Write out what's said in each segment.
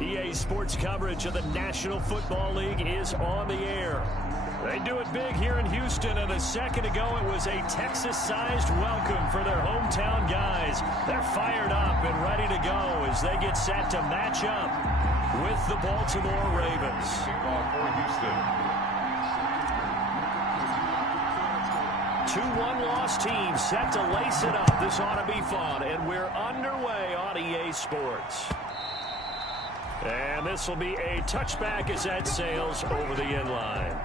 EA Sports coverage of the National Football League is on the air. They do it big here in Houston, and a second ago it was a Texas-sized welcome for their hometown guys. They're fired up and ready to go as they get set to match up with the Baltimore Ravens. For Houston. 2 one-loss teams set to lace it up. This ought to be fun, and we're underway on EA Sports. And this will be a touchback as that sails over the end line.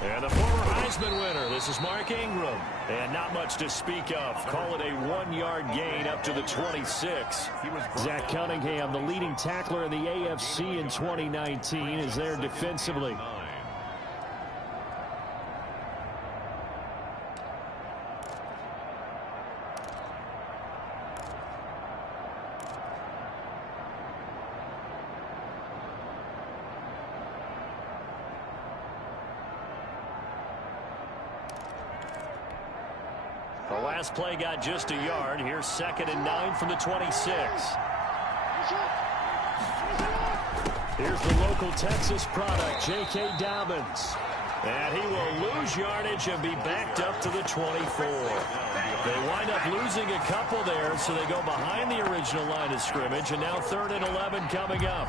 And the former Heisman winner, this is Mark Ingram. And not much to speak of. Call it a 1-yard gain up to the 26. Zach Cunningham, the leading tackler in the AFC in 2019, is there defensively. The last play got just a yard. Here's 2nd and 9 from the 26. Here's the local Texas product, J.K. Dobbins. And he will lose yardage and be backed up to the 24. They wind up losing a couple there, so they go behind the original line of scrimmage, and now 3rd and 11 coming up.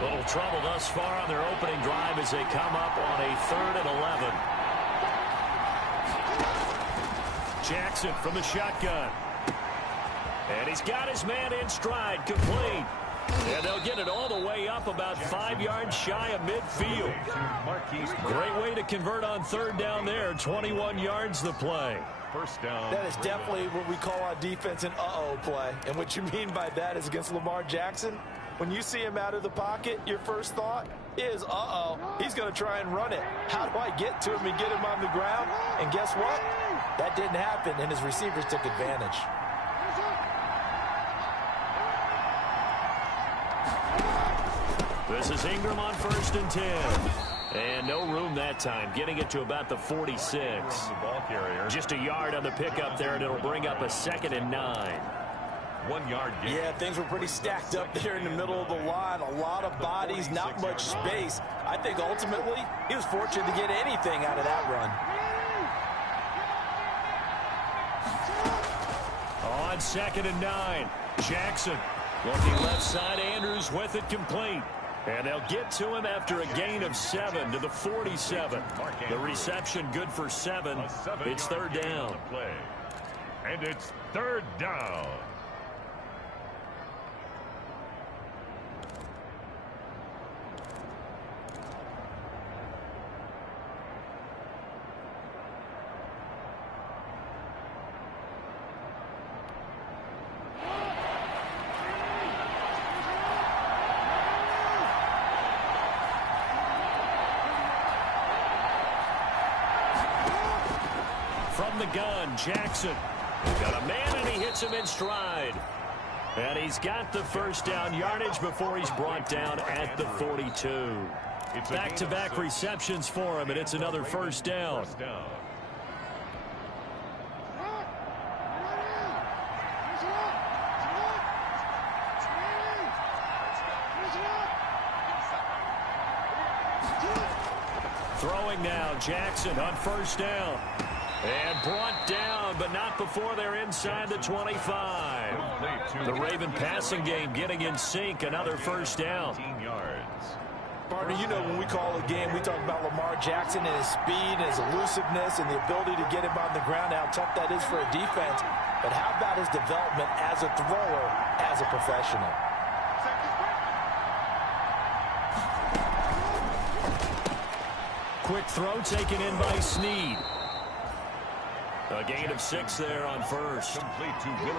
Little trouble thus far on their opening drive as they come up on a 3rd and 11. Jackson from the shotgun. And he's got his man in stride, complete. And they'll get it all the way up about 5 yards shy of midfield. Great way to convert on 3rd down there. 21 yards the play. First down. That is definitely what we call on defense an uh-oh play. And what you mean by that is against Lamar Jackson. When you see him out of the pocket, your first thought is, uh-oh, he's going to try and run it. How do I get to him and get him on the ground? And guess what? That didn't happen, and his receivers took advantage. This is Ingram on 1st and 10. And no room that time, getting it to about the 46. Just a yard on the pickup there, and it'll bring up a 2nd and 9. 1 yard gain. Yeah, things were pretty stacked up there in the middle of the line. A lot of bodies, not much space. I think ultimately he was fortunate to get anything out of that run. On 2nd and 9, Jackson looking left side. Andrews with it complete. And they'll get to him after a gain of 7 to the 47. The reception good for 7. It's 3rd down. And it's 3rd down. From the gun, Jackson. He's got a man, and he hits him in stride. And he's got the 1st down yardage before he's brought down at the 42. Back-to-back receptions for him, and it's another 1st down. Throwing now, Jackson on 1st down. And brought down, but not before they're inside the 25. The Raven passing game getting in sync, another 1st down. Partner, you know when we call a game, we talk about Lamar Jackson and his speed and his elusiveness and the ability to get him on the ground, how tough that is for a defense. But how about his development as a thrower, as a professional? Quick throw taken in by Snead. A gain of 6 there on first.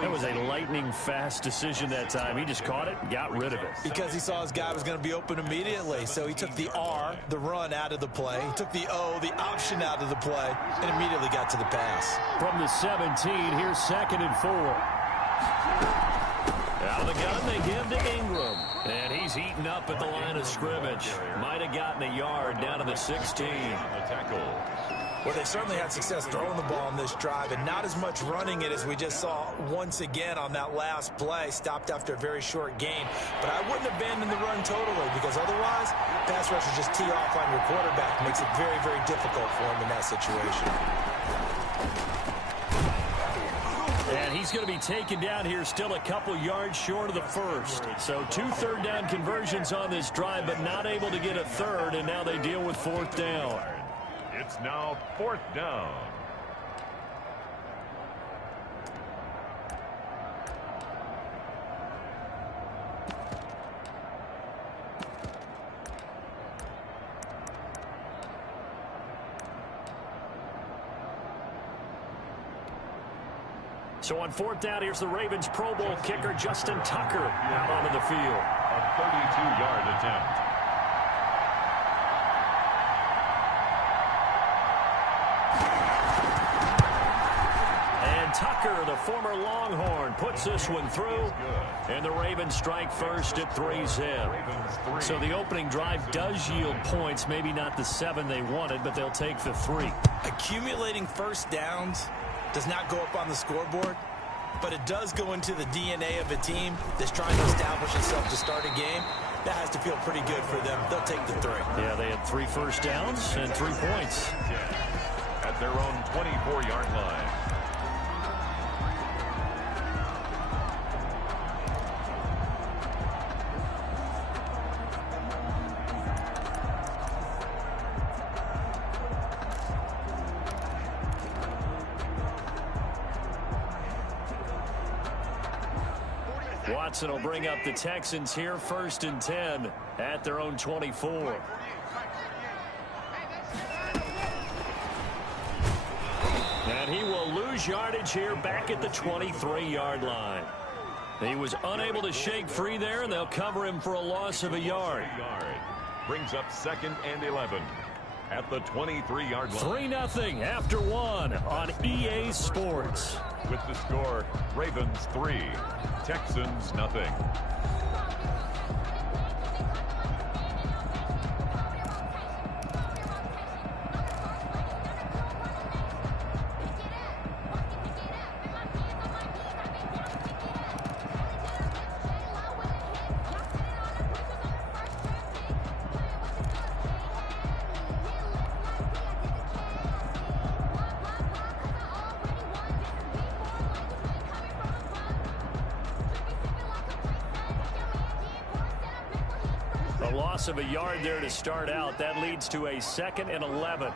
That was a lightning-fast decision that time. He just caught it and got rid of it. Because he saw his guy was going to be open immediately. So he took the R, the run, out of the play. He took the O, the option, out of the play, and immediately got to the pass. From the 17, here's 2nd and 4. Out of the gun, they give to Ingram. And he's eaten up at the line of scrimmage. Might have gotten a yard down to the 16. The tackle. Well, they certainly had success throwing the ball on this drive, and not as much running it as we just saw once again on that last play. Stopped after a very short gain. But I wouldn't abandon the run totally, because otherwise, pass rushers just tee off on your quarterback. Makes it very, very difficult for him in that situation. And he's going to be taken down here still a couple yards short of the first. So 2 third-down conversions on this drive, but not able to get a third, and now they deal with 4th down. It's now 4th down. So on 4th down, here's the Ravens Pro Bowl kicker Justin Tucker out onto the field. A 32-yard attempt. Tucker, the former Longhorn, puts this one through, and the Ravens strike first at 3-zip. So the opening drive does yield points, maybe not the 7 they wanted, but they'll take the 3. Accumulating first downs does not go up on the scoreboard, but it does go into the DNA of a team that's trying to establish itself to start a game. That has to feel pretty good for them. They'll take the 3. Yeah, they had 3 first downs and 3 points. At their own 24-yard line. Watson will bring up the Texans here, 1st and 10 at their own 24. And he will lose yardage here back at the 23-yard line. He was unable to shake free there, and they'll cover him for a loss of a yard. Brings up 2nd and 11 at the 23-yard line. 3-0 after 1 on EA Sports. With the score, Ravens 3, Texans nothing. Loss of a yard there to start out. That leads to a 2nd and 11.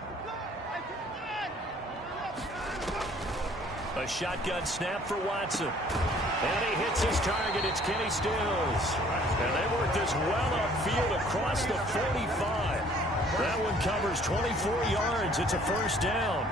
A shotgun snap for Watson. And he hits his target. It's Kenny Stills. And they work this well upfield across the 45. That one covers 24 yards. It's a 1st down.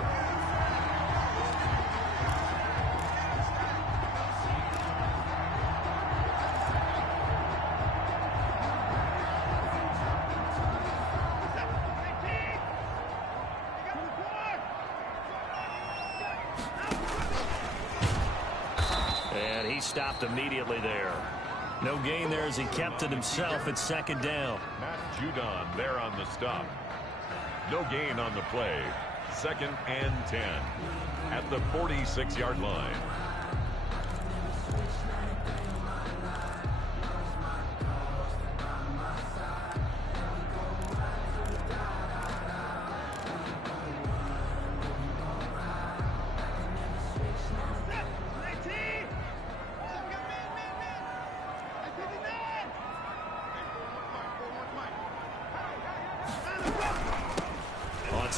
Stopped immediately there. No gain there as he kept it himself at 2nd down. Matt Judon there on the stop. No gain on the play. 2nd and 10 at the 46-yard line.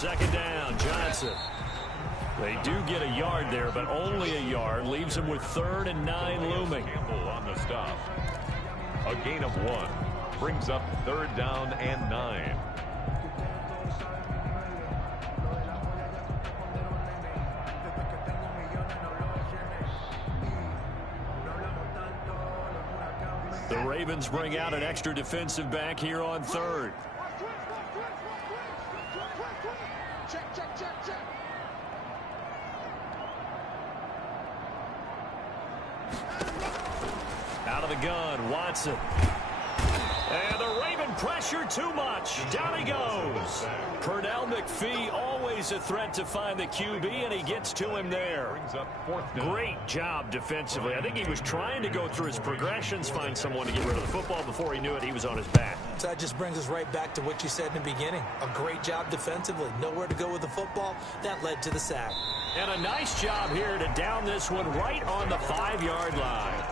Second down, Johnson. They do get a yard there, but only a yard. Leaves them with 3rd and 9 looming. Campbell on the stop. A gain of 1. Brings up 3rd down and 9. The Ravens bring out an extra defensive back here on 3rd. Out of the gun, Watson. And the Raven pressure too much. Down he goes. Pernell McPhee, always a threat to find the QB, and he gets to him there. Great job defensively. I think he was trying to go through his progressions, find someone to get rid of the football. Before he knew it, he was on his back. So that just brings us right back to what you said in the beginning. A great job defensively. Nowhere to go with the football. That led to the sack. And a nice job here to down this one right on the 5-yard line.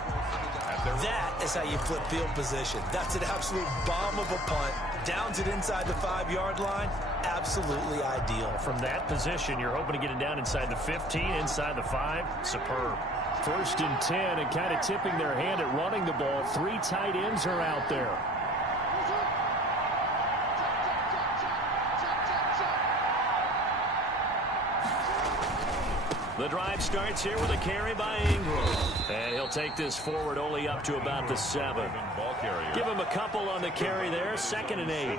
That is how you flip field position. That's an absolute bomb of a punt. Downs it inside the 5-yard line. Absolutely ideal. From that position, you're hoping to get it down inside the 15, inside the 5. Superb. 1st and 10, and kind of tipping their hand at running the ball. 3 tight ends are out there. The drive starts here with a carry by Ingram. And he'll take this forward only up to about the 7. Give him a couple on the carry there. 2nd and 8.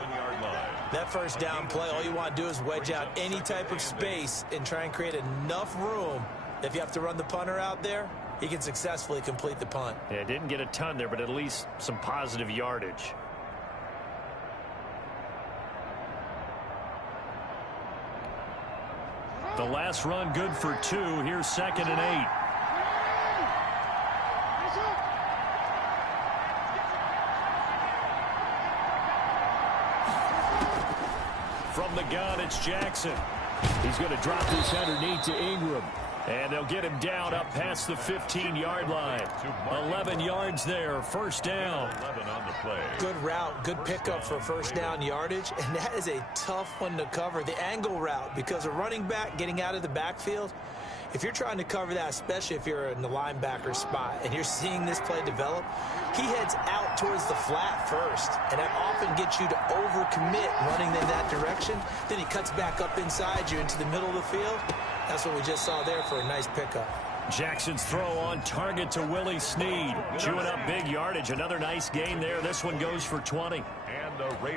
That 1st down play, all you want to do is wedge out any type of space and try and create enough room. If you have to run the punter out there, he can successfully complete the punt. Yeah, didn't get a ton there, but at least some positive yardage. The last run good for 2. Here's 2nd and 8. From the gun, it's Jackson. He's going to drop this underneath to Ingram. And they'll get him down up past the 15-yard line. 11 yards there, 1st down. 11 on the play. Good route, good pickup for 1st down yardage, and that is a tough one to cover. The angle route, because a running back getting out of the backfield, if you're trying to cover that, especially if you're in the linebacker spot and you're seeing this play develop, he heads out towards the flat first, and that often gets you to overcommit running in that direction. Then he cuts back up inside you into the middle of the field. That's what we just saw there for a nice pickup. Jackson's throw on target to Willie Snead. Chewing up big yardage. Another nice gain there. This one goes for 20.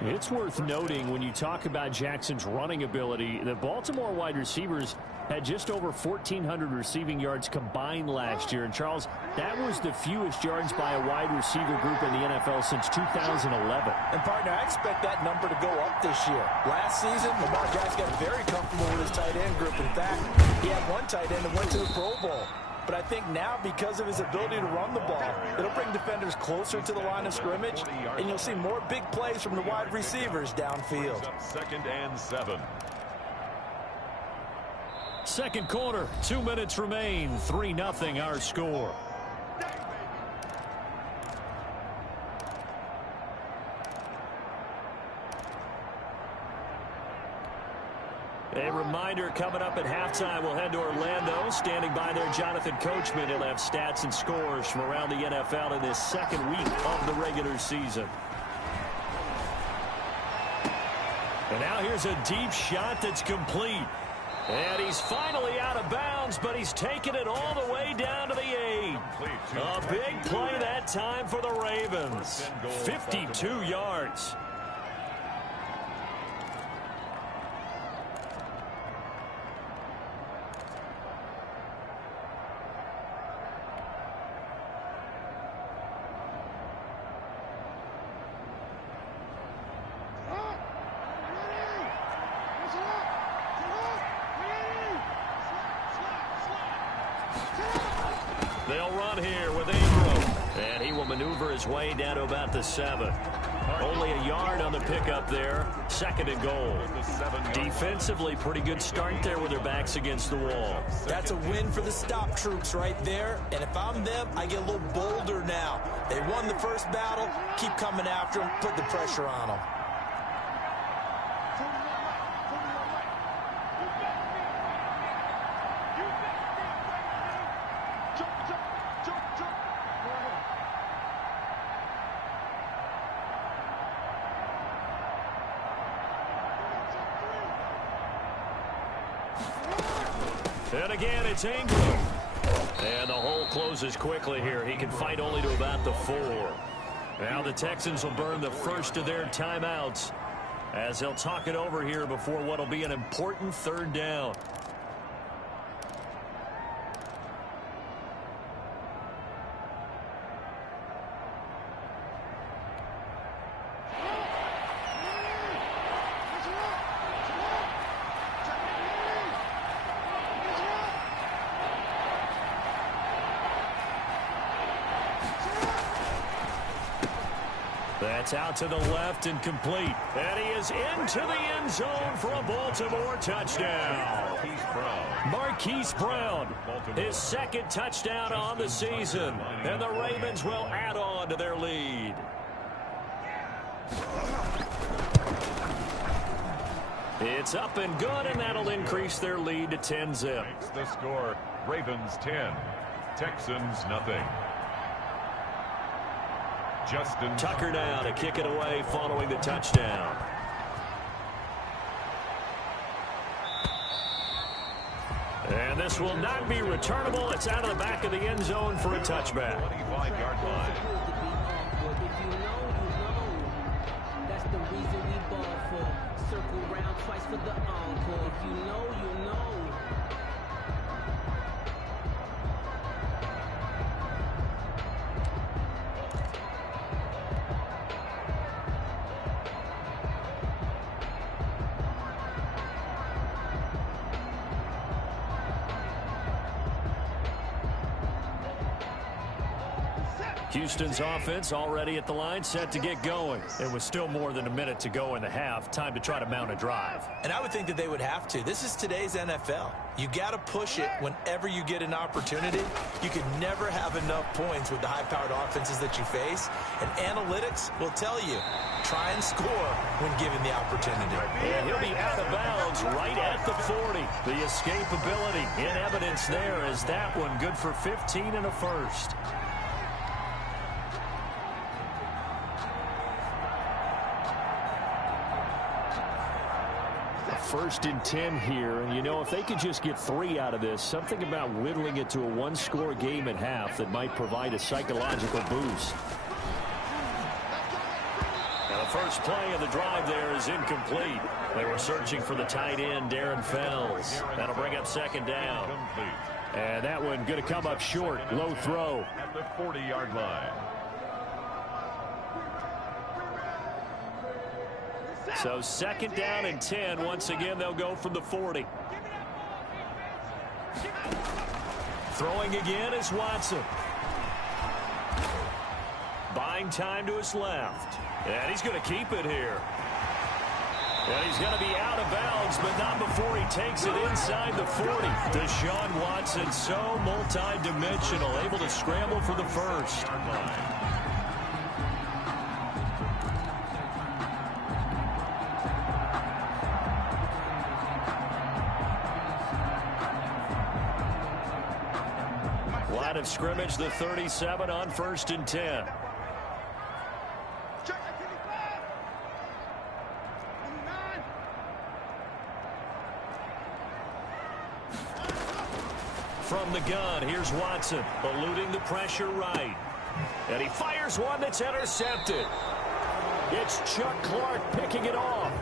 It's worth noting when you talk about Jackson's running ability, the Baltimore wide receivers had just over 1,400 receiving yards combined last year. And, Charles, that was the fewest yards by a wide receiver group in the NFL since 2011. And, partner, I expect that number to go up this year. Last season, Lamar Jackson got very comfortable with his tight end group. In fact, he had one tight end that went to the Pro Bowl. But I think now, because of his ability to run the ball, it'll bring defenders closer to the line of scrimmage, and you'll see more big plays from the wide receivers downfield. 2nd and 7. Second quarter, 2 minutes remain. 3-0 our score. A reminder, coming up at halftime, we'll head to Orlando. Standing by there, Jonathan Coachman. He'll have stats and scores from around the NFL in this 2nd week of the regular season. And now here's a deep shot that's complete. And he's finally out of bounds, but he's taken it all the way down to the 8. A big play that time for the Ravens. 52 yards. They'll run here with Ingram. And he will maneuver his way down to about the 7. Only a yard on the pickup there. 2nd and goal. Defensively, pretty good start there with their backs against the wall. That's a win for the stop troops right there. And if I'm them, I get a little bolder now. They won the first battle. Keep coming after them. Put the pressure on them. And again, it's Ingram. And the hole closes quickly here. He can fight only to about the 4. Now the Texans will burn the first of their timeouts as they'll talk it over here before what will be an important 3rd down. That's out to the left and complete. And he is into the end zone for a Baltimore touchdown. Marquise Brown, his 2nd touchdown on the season. And the Ravens will add on to their lead. It's up and good, and that'll increase their lead to 10-zip. The score, Ravens 10, Texans nothing. Justin Tucker now to kick it away following the touchdown. And this will not be returnable. It's out of the back of the end zone for a touchback. 25-yard line. If you know, that's the reason we ball for. Circle round twice for the encore. If you know, you know. Houston's offense already at the line, set to get going. It was still more than a minute to go in the half. Time to try to mount a drive. And I would think that they would have to. This is today's NFL. You got to push it whenever you get an opportunity. You can never have enough points with the high-powered offenses that you face. And analytics will tell you, try and score when given the opportunity. And he'll be out of bounds right at the 40. The escapability in evidence there is that one good for 15 and a first. 1st and 10 here, and you know, if they could just get 3 out of this, something about whittling it to a 1-score game at half that might provide a psychological boost. Now the first play of the drive there is incomplete. They were searching for the tight end, Darren Fells. That'll bring up 2nd down. And that one going to come up short. Low throw. At the 40-yard line. So 2nd down and 10. Once again, they'll go from the 40. Throwing again is Watson. Buying time to his left. And he's going to keep it here. And he's going to be out of bounds, but not before he takes it inside the 40. Deshaun Watson, so multi-dimensional, able to scramble for the first. Line of scrimmage, the 37 on 1st and 10. From the gun, here's Watson, eluding the pressure right. And he fires one that's intercepted. It's Chuck Clark picking it off.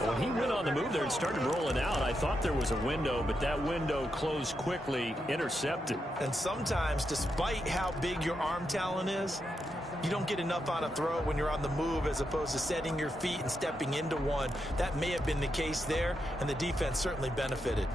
When he went on the move there and started rolling out, I thought there was a window, but that window closed quickly, intercepted. And sometimes, despite how big your arm talent is, you don't get enough on a throw when you're on the move as opposed to setting your feet and stepping into one. That may have been the case there, and the defense certainly benefited.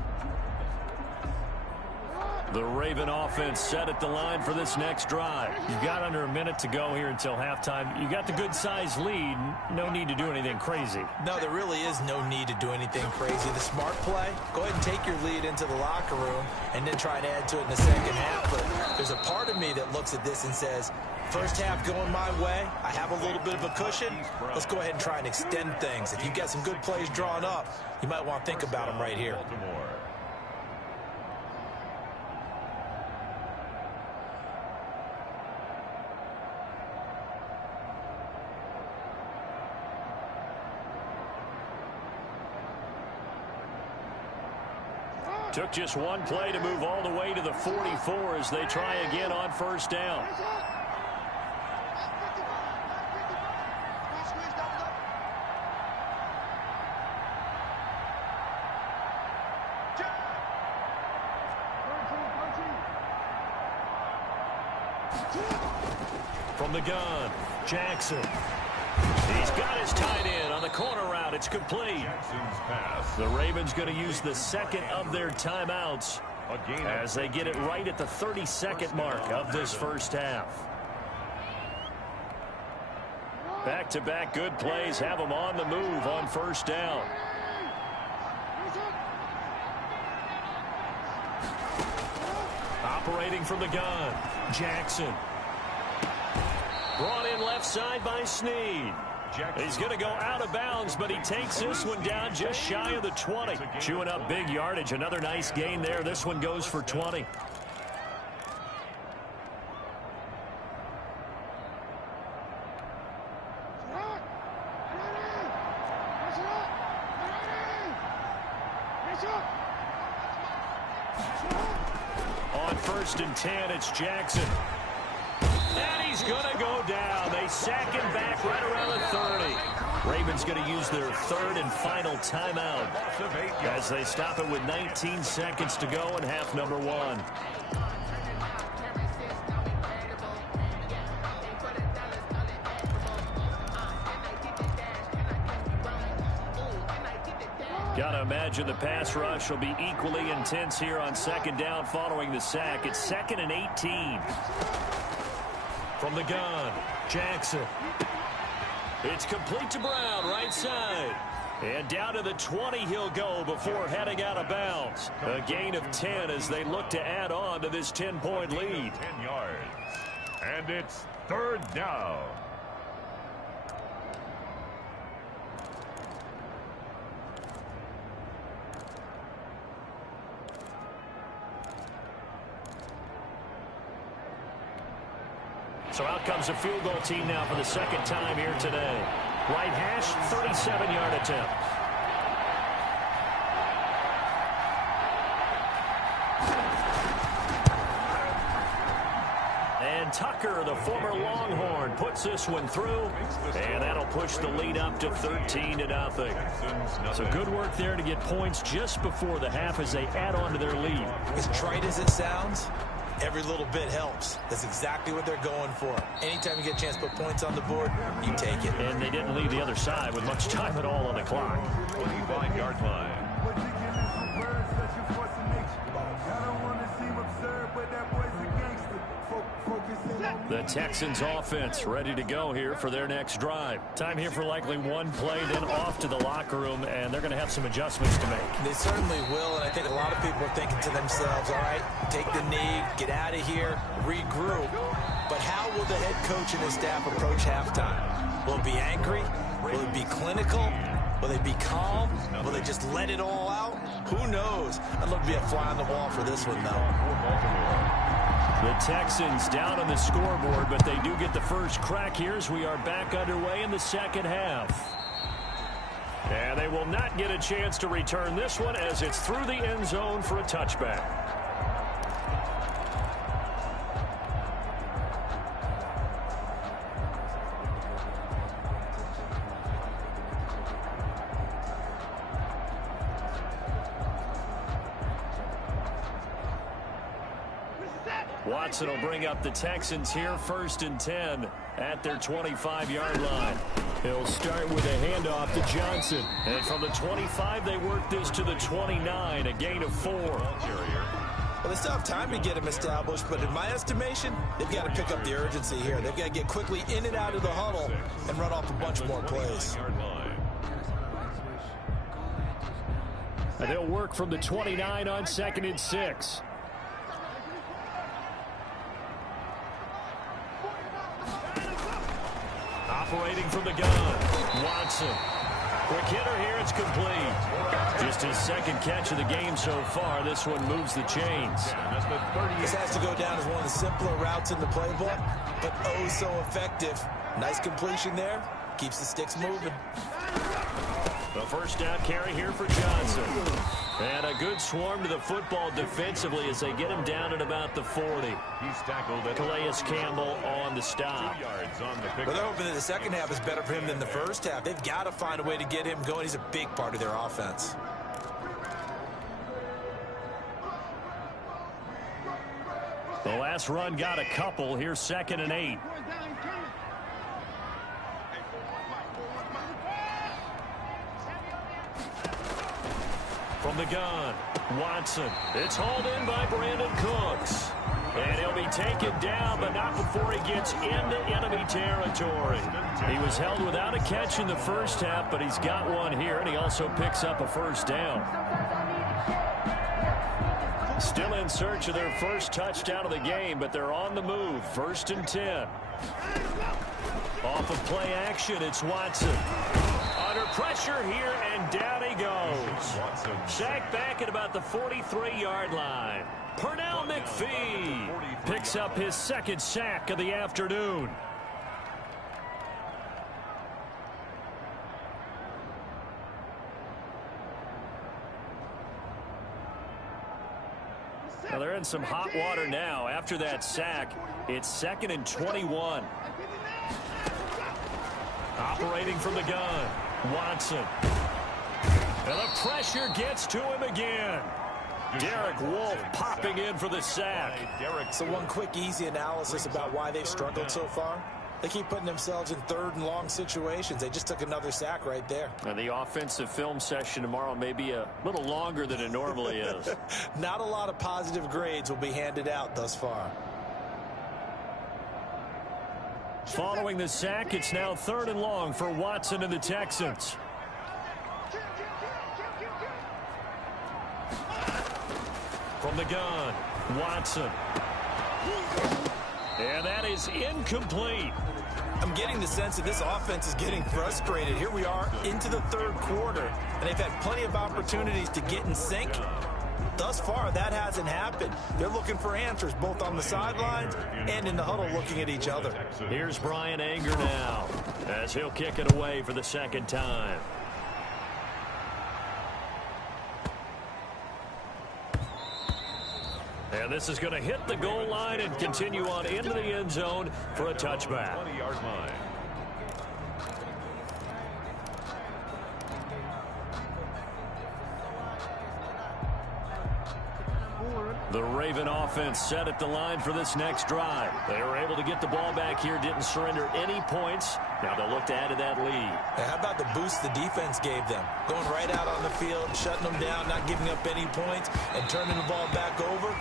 The Raven offense set at the line for this next drive. You've got under a minute to go here until halftime. You got the good-sized lead. No need to do anything crazy. No, there really is no need to do anything crazy. The smart play, go ahead and take your lead into the locker room and then try to add to it in the second half. But there's a part of me that looks at this and says, first half going my way, I have a little bit of a cushion. Let's go ahead and try and extend things. If you've got some good plays drawn up, you might want to think about them right here. Took just one play to move all the way to the 44 as they try again on first down. From the gun, Jackson. He's got his tight end on the corner route. It's complete. Jackson's pass. The Ravens going to use the second of their timeouts as they get it right at the 32nd mark of this first half. Back-to-back good plays have them on the move on first down. Operating from the gun, Jackson. Brought in left side by Snead. He's going to go out of bounds, but he takes this one down just shy of the 20. Chewing up big yardage. Another nice gain there. This one goes for 20. On 1st and 10, it's Jackson. And he's going to go down. They sack him back right around the 30. Ravens going to use their third and final timeout as they stop it with 19 seconds to go in half number one. Gotta imagine the pass rush will be equally intense here on second down following the sack. It's 2nd and 18. From the gun, Jackson. It's complete to Brown, right side. And down to the 20 he'll go before heading out of bounds. A gain of 10 as they look to add on to this 10-point lead. 10 yards. And it's 3rd down. So out comes a field goal team now for the second time here today. Right hash, 37-yard attempt. And Tucker, the former Longhorn, puts this one through, and that'll push the lead up to 13-0. So good work there to get points just before the half as they add on to their lead. As trite as it sounds, every little bit helps. That's exactly what they're going for. Anytime you get a chance to put points on the board, you take it. And they didn't leave the other side with much time at all on the clock. 25-yard line. The Texans offense ready to go here for their next drive. Time here for likely one play, then off to the locker room, and they're going to have some adjustments to make. They certainly will, and I think a lot of people are thinking to themselves, all right, take the knee, get out of here, regroup. But how will the head coach and his staff approach halftime? Will it be angry? Will it be clinical? Will they be calm? Will they just let it all out? Who knows? I'd love to be a fly on the wall for this one, though. The Texans down on the scoreboard, but they do get the first crack here as we are back underway in the second half. And they will not get a chance to return this one as it's through the end zone for a touchback. Watson will bring up the Texans here, 1st and 10 at their 25-yard line. He'll start with a handoff to Johnson. And from the 25, they work this to the 29, a gain of 4. Well, they still have time to get him established, but in my estimation, they've got to pick up the urgency here. They've got to get quickly in and out of the huddle and run off a bunch more plays. And they'll work from the 29 on 2nd and 6. Operating from the gun, Watson. Quick hitter here, it's complete. Just his second catch of the game so far. This one moves the chains. This has to go down as one of the simpler routes in the playbook, but oh so effective. Nice completion there. Keeps the sticks moving. The first down carry here for Johnson. And a good swarm to the football defensively as they get him down at about the 40. He's tackled at Calais Campbell on the stop. 2 yards on the pick. Well, they're hoping that the second half is better for him than the first half. They've got to find a way to get him going. He's a big part of their offense. The last run got a couple. Here's 2nd and 8. From the gun, Watson. It's hauled in by Brandon Cooks. And he'll be taken down, but not before he gets into enemy territory. He was held without a catch in the first half, but he's got one here, and he also picks up a first down. Still in search of their first touchdown of the game, but they're on the move. 1st and 10. Off of play action, it's Watson. Under pressure here, and down he goes. Sacked back at about the 43-yard line. Pernell McPhee picks up his 2nd sack of the afternoon. Well, they're in some hot water now. After that sack, it's 2nd and 21. Operating from the gun, Watson. And the pressure gets to him again. Derek Wolfe popping in for the sack. So one quick, easy analysis about why they've struggled so far. They keep putting themselves in 3rd and long situations. They just took another sack right there. And the offensive film session tomorrow may be a little longer than it normally is. Not a lot of positive grades will be handed out thus far. Following the sack, it's now 3rd and long for Watson and the Texans. From the gun, Watson. And that is incomplete. I'm getting the sense that this offense is getting frustrated. Here we are into the 3rd quarter, and they've had plenty of opportunities to get in sync. Thus far, that hasn't happened. They're looking for answers, both on the sidelines and in the huddle, looking at each other. Here's Brian Anger now, as he'll kick it away for the 2nd time. And this is going to hit the goal line and continue on into the end zone for a touchback. 20-yard line. The Raven offense set at the line for this next drive. They were able to get the ball back here, didn't surrender any points. Now they'll look to add to that lead. How about the boost the defense gave them? Going right out on the field, shutting them down, not giving up any points, and turning the ball back over.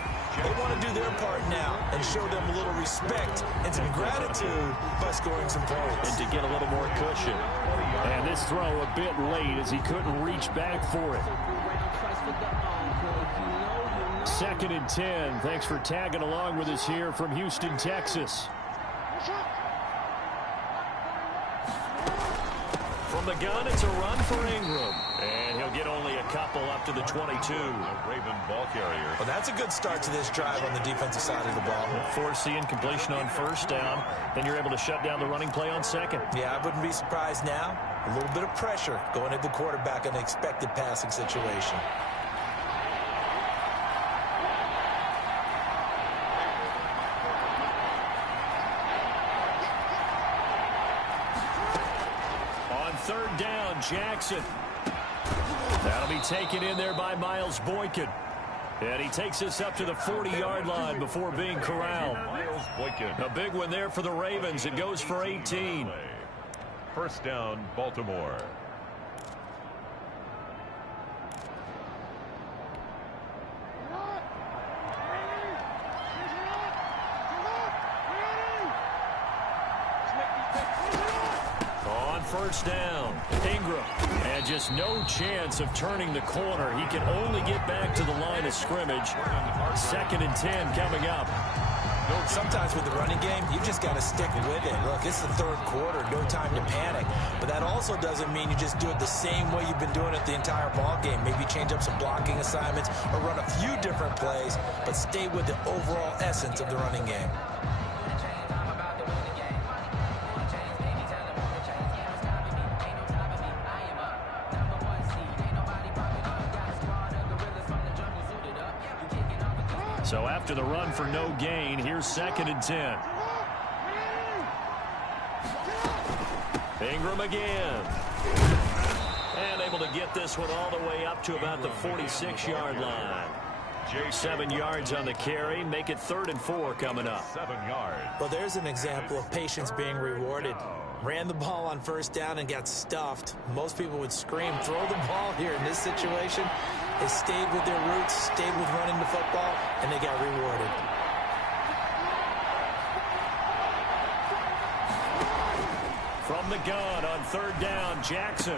They want to do their part now and show them a little respect and some gratitude by scoring some points. And to get a little more cushion. And this throw a bit late as he couldn't reach back for it. 2nd and 10. Thanks for tagging along with us here from Houston, Texas. From the gun, it's a run for Ingram. And he'll get only a couple up to the 22. A Raven ball carrier. Well, that's a good start to this drive on the defensive side of the ball. Force the incompletion on 1st down. Then you're able to shut down the running play on 2nd. Yeah, I wouldn't be surprised now. A little bit of pressure going at the quarterback in an expected passing situation. On 3rd down, Jackson. That'll be taken in there by Miles Boykin. And he takes us up to the 40-yard line before being corralled. Miles Boykin. A big one there for the Ravens. It goes for 18. 1st down, Baltimore. On 1st down, Ingram. And just no chance of turning the corner. He can only get back to the line of scrimmage. 2nd and 10 coming up. Sometimes with the running game, you just got to stick with it. Look, it's the 3rd quarter, no time to panic. But that also doesn't mean you just do it the same way you've been doing it the entire ball game. Maybe change up some blocking assignments or run a few different plays, but stay with the overall essence of the running game. So after the run for no gain, here's 2nd and 10. Ingram again. And able to get this one all the way up to about the 46-yard line. 7 yards on the carry. Make it 3rd and 4 coming up. 7 yards. Well, there's an example of patience being rewarded. Ran the ball on 1st down and got stuffed. Most people would scream, throw the ball here. In this situation, they stayed with their roots, stayed with running the football, and they got rewarded. From the gun on 3rd down, Jackson.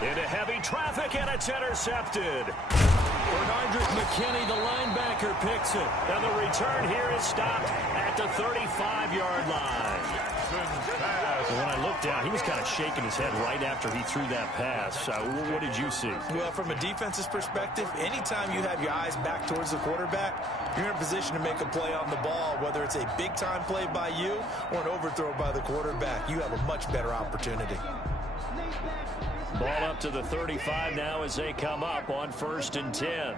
Into heavy traffic, and it's intercepted. Bernardrick McKinney, the linebacker, picks it. And the return here is stopped at the 35-yard line. When I looked down, he was kind of shaking his head right after he threw that pass. What did you see? Well, from a defense's perspective, anytime you have your eyes back towards the quarterback, you're in a position to make a play on the ball, whether it's a big-time play by you or an overthrow by the quarterback. You have a much better opportunity. Ball up to the 35 now as they come up on 1st and 10.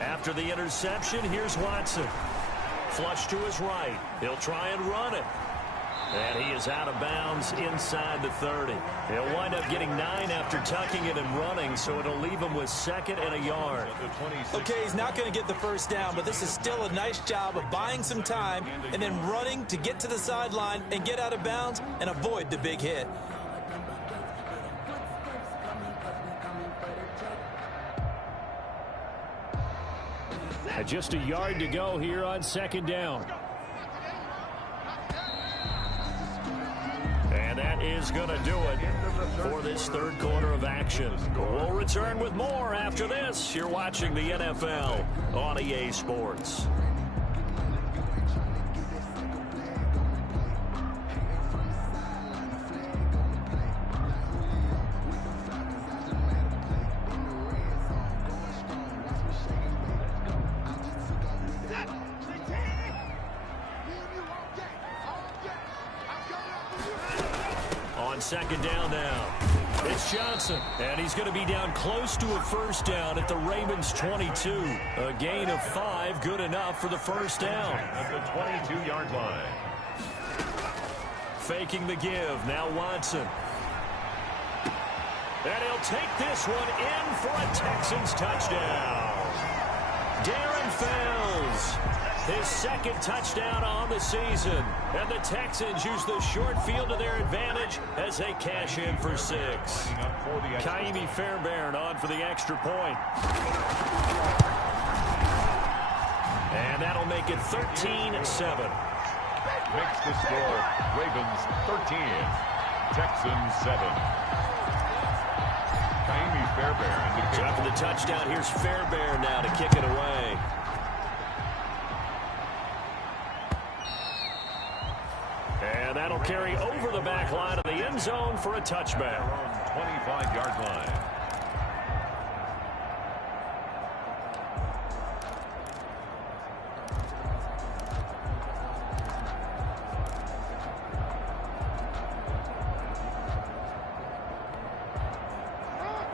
After the interception, here's Watson. Flush to his right. He'll try and run it. And he is out of bounds inside the 30. He'll wind up getting 9 after tucking it and running, so it'll leave him with 2nd and a yard. Okay, he's not going to get the 1st down, but this is still a nice job of buying some time and then running to get to the sideline and get out of bounds and avoid the big hit. Just a yard to go here on 2nd down. And that is going to do it for this 3rd quarter of action. We'll return with more after this. You're watching the NFL on EA Sports. On 2nd down now, it's Johnson, and he's going to be down close to a 1st down at the Ravens 22. A gain of 5, good enough for the 1st down. At the 22-yard line. Faking the give, now Watson. And he'll take this one in for a Texans touchdown. Darren Fells, his 2nd touchdown on the season. And the Texans use the short field to their advantage as they cash in for 6. Kaimi Fairbairn on for the extra point. And that'll make it 13-7. Makes the score Ravens 13, Texans 7. Kaimi Fairbairn. So after the touchdown, here's Fairbairn now to kick it away. And that'll carry over the back line of the end zone for a touchback. 25-yard line.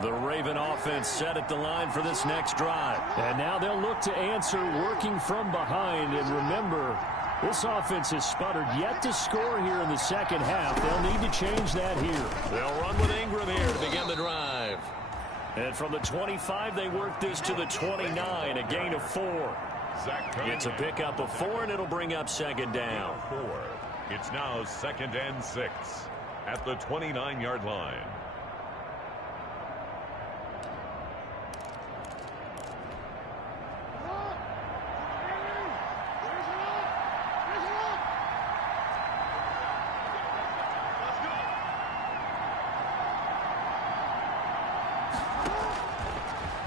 The Raven offense set at the line for this next drive. And now they'll look to answer working from behind. And remember, this offense has sputtered yet to score here in the 2nd half. They'll need to change that here. They'll run with Ingram here to begin the drive. And from the 25, they work this to the 29, a gain of 4. It's a pickup of 4, and it'll bring up 2nd down. 4. It's now 2nd and 6 at the 29-yard line.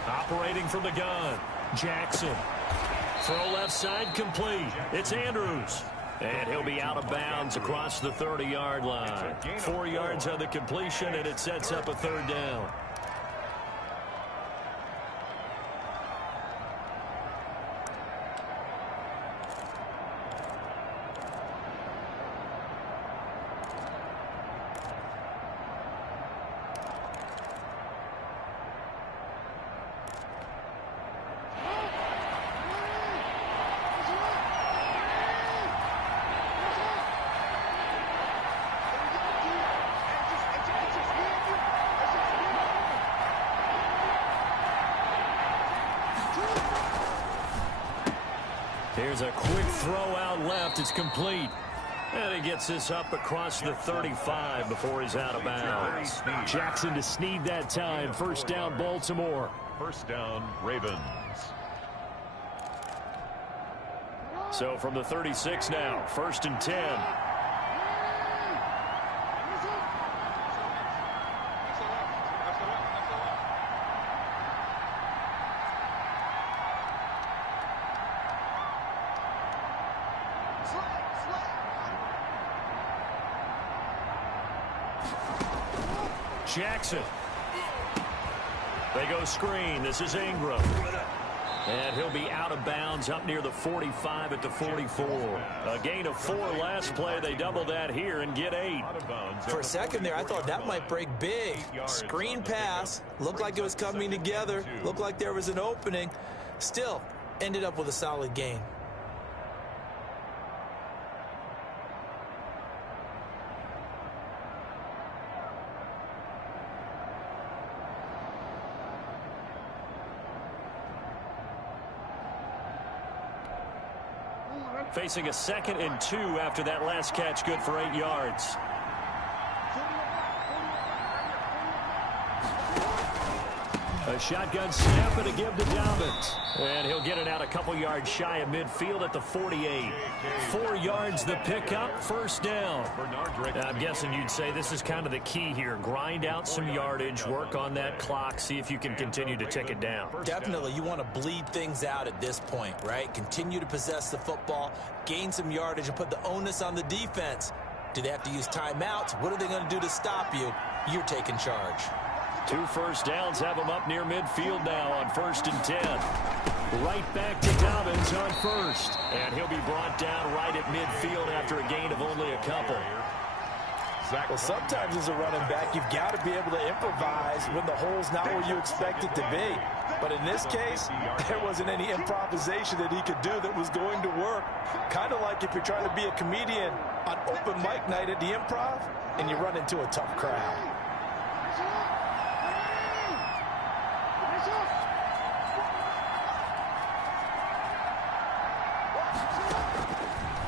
Operating from the gun, Jackson. Throw left side complete. It's Andrews. And he'll be out of bounds across the 30-yard line. 4 yards on the completion, and it sets up a 3rd down. Here's a quick throw out left. It's complete. And he gets this up across the 35 before he's out of bounds. Jackson to Snead that time. First down, Baltimore. First down, Ravens. So from the 36 now, 1st and 10. Jackson. They go screen. This is Ingram. And he'll be out of bounds up near the 45 at the 44. A gain of 4 last play. They double that here and get 8. For a second there, I thought that might break big. Screen pass. Looked like it was coming together. Looked like there was an opening. Still, ended up with a solid gain. Facing a 2nd and 2 after that last catch, good for 8 yards. A shotgun snap and a give to Dobbins. And he'll get it out a couple yards shy of midfield at the 48. 4 yards the pickup, first down. I'm guessing you'd say this is kind of the key here. Grind out some yardage, work on that clock, see if you can continue to tick it down. Definitely, you want to bleed things out at this point, right? Continue to possess the football, gain some yardage, and put the onus on the defense. Do they have to use timeouts? What are they going to do to stop you? You're taking charge. 2 first downs have them up near midfield now on 1st and 10. Right back to Dobbins on 1st. And he'll be brought down right at midfield after a gain of only a couple. Well, sometimes as a running back, you've got to be able to improvise when the hole's not where you expect it to be. But in this case, there wasn't any improvisation that he could do that was going to work. Kind of like if you're trying to be a comedian on open mic night at the Improv and you run into a tough crowd.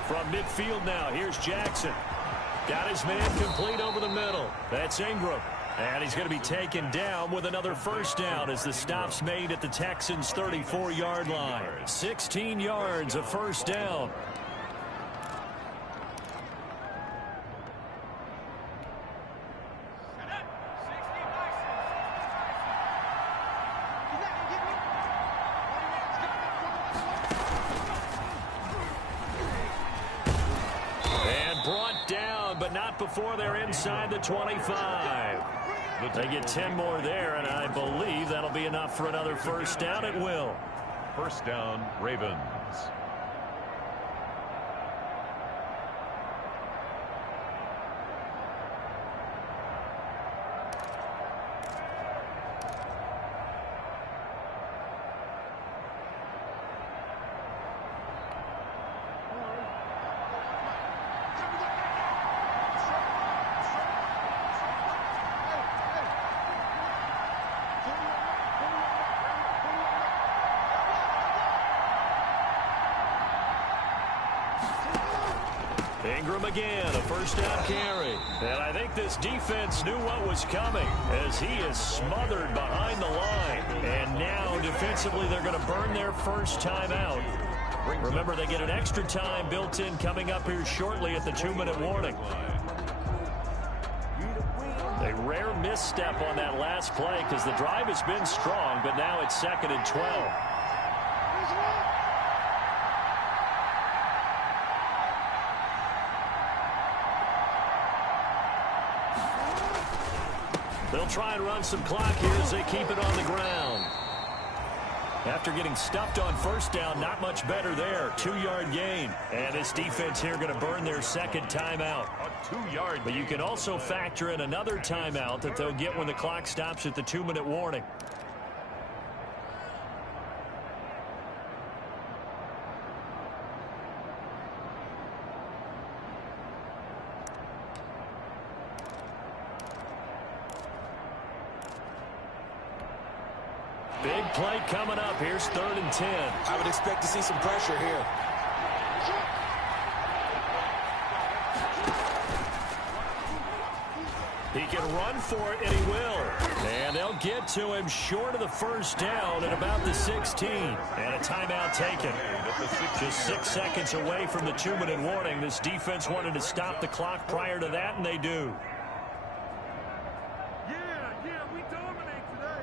From midfield now, here's Jackson. Got his man complete over the middle. That's Ingram. And he's going to be taken down with another first down as the stop's made at the Texans' 34-yard line. 16 yards, a first down. But not before they're inside the 25. They get 10 more there, and I believe that'll be enough for another first down. It will. First down, Ravens. Ingram again, a first down carry. And I think this defense knew what was coming as he is smothered behind the line. And now defensively they're going to burn their first time out. Remember, they get an extra time built in coming up here shortly at the 2-minute warning. A rare misstep on that last play because the drive has been strong, but now it's 2nd and 12. They'll try and run some clock here as they keep it on the ground. After getting stuffed on first down, not much better there. 2-yard gain. And this defense here going to burn their second timeout. A 2-yard. But you can also factor in another timeout that they'll get when the clock stops at the 2-minute warning. Big play coming up. Here's 3rd and 10. I would expect to see some pressure here. He can run for it, and he will. And they'll get to him short of the first down at about the 16. And a timeout taken. Just 6 seconds away from the 2-minute warning. This defense wanted to stop the clock prior to that, and they do. Yeah, we dominate today.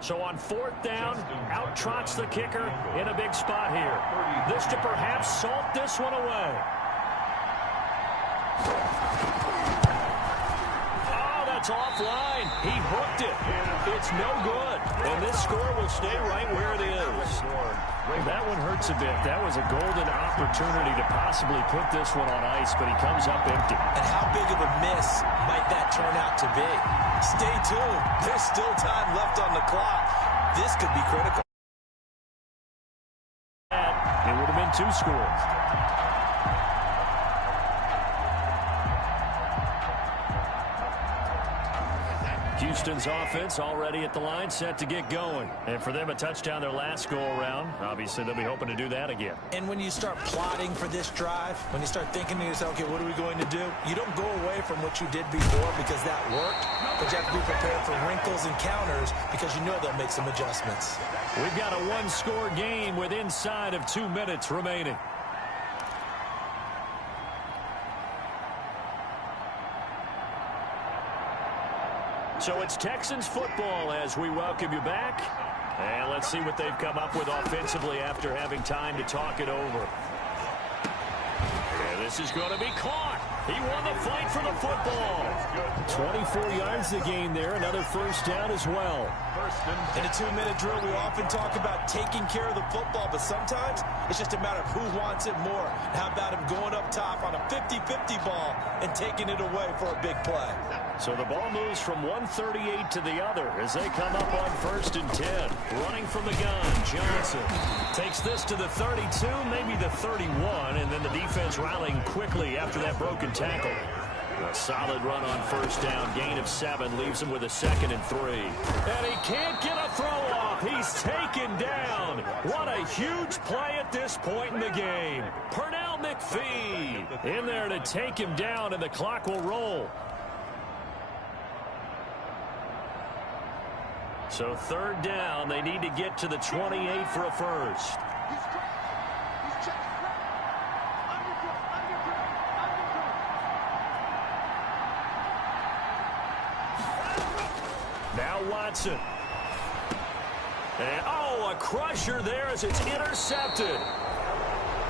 So on 4th down, out trots the kicker in a big spot here. This to perhaps salt this one away. Oh, that's offline. He hooked it. It's no good. And this score will stay right where it is. That one hurts a bit. That was a golden opportunity to possibly put this one on ice, but he comes up empty. And how big of a miss might that turn out to be? Stay tuned. There's still time left on the clock. This could be critical. It would have been 2 scores. Houston's offense already at the line, set to get going. And for them, a touchdown their last go-around. Obviously, they'll be hoping to do that again. And when you start plotting for this drive, when you start thinking to yourself, okay, what are we going to do? You don't go away from what you did before because that worked, but you have to be prepared for wrinkles and counters because you know they'll make some adjustments. We've got a 1-score game with inside of 2 minutes remaining. So it's Texans football as we welcome you back. And let's see what they've come up with offensively after having time to talk it over. And this is going to be caught. He won the fight for the football. 24 yards to gain there. Another first down as well. In a 2-minute drill, we often talk about taking care of the football, but sometimes it's just a matter of who wants it more. How about him going up top on a 50-50 ball and taking it away for a big play? So the ball moves from 138 to the other as they come up on 1st and 10. Running from the gun, Johnson takes this to the 32, maybe the 31, and then the defense rallying quickly after that broken tackle. A solid run on 1st down, gain of 7, leaves him with a 2nd and 3. And he can't get a throw off. He's taken down. What a huge play at this point in the game. Pernell McPhee in there to take him down, and the clock will roll. So 3rd down, they need to get to the 28 for a first. Now Watson. And, a crusher there as it's intercepted.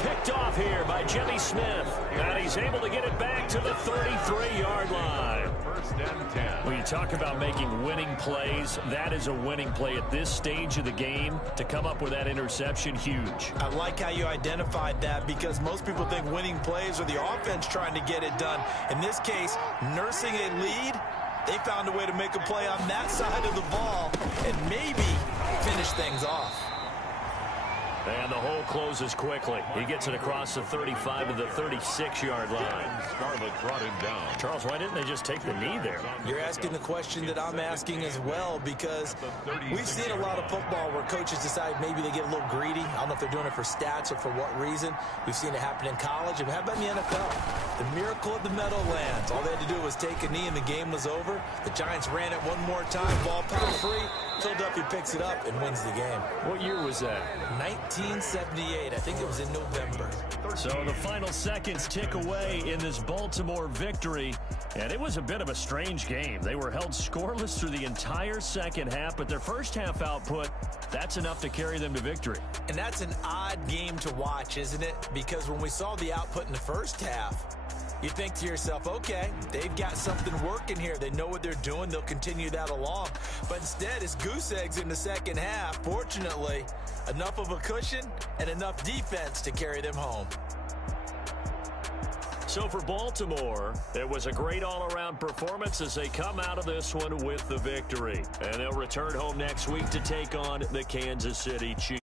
Picked off here by Jimmy Smith. And he's able to get it back to the 33-yard line. 1st and 10. When you talk about making winning plays, that is a winning play at this stage of the game. To come up with that interception, huge. I like how you identified that because most people think winning plays are the offense trying to get it done. In this case, nursing a lead, they found a way to make a play on that side of the ball and maybe finish things off. And the hole closes quickly. He gets it across the 35 to the 36-yard line. Scarlett brought him down. Charles, why didn't they just take the knee there? You're asking the question that I'm asking as well because we've seen a lot of football where coaches decide maybe they get a little greedy. I don't know if they're doing it for stats or for what reason. We've seen it happen in college. And how about in the NFL? The miracle of the Meadowlands. All they had to do was take a knee and the game was over. The Giants ran it one more time. Ball popped free. Philadelphia picks it up and wins the game. What year was that? 1978. I think it was in November. So the final seconds tick away in this Baltimore victory. And it was a bit of a strange game. They were held scoreless through the entire second half, but their first half output, that's enough to carry them to victory. And that's an odd game to watch, isn't it? Because when we saw the output in the first half, you think to yourself, okay, they've got something working here. They know what they're doing. They'll continue that along. But instead, it's goose eggs in the second half. Fortunately, enough of a cushion and enough defense to carry them home. So for Baltimore, it was a great all-around performance as they come out of this one with the victory. And they'll return home next week to take on the Kansas City Chiefs.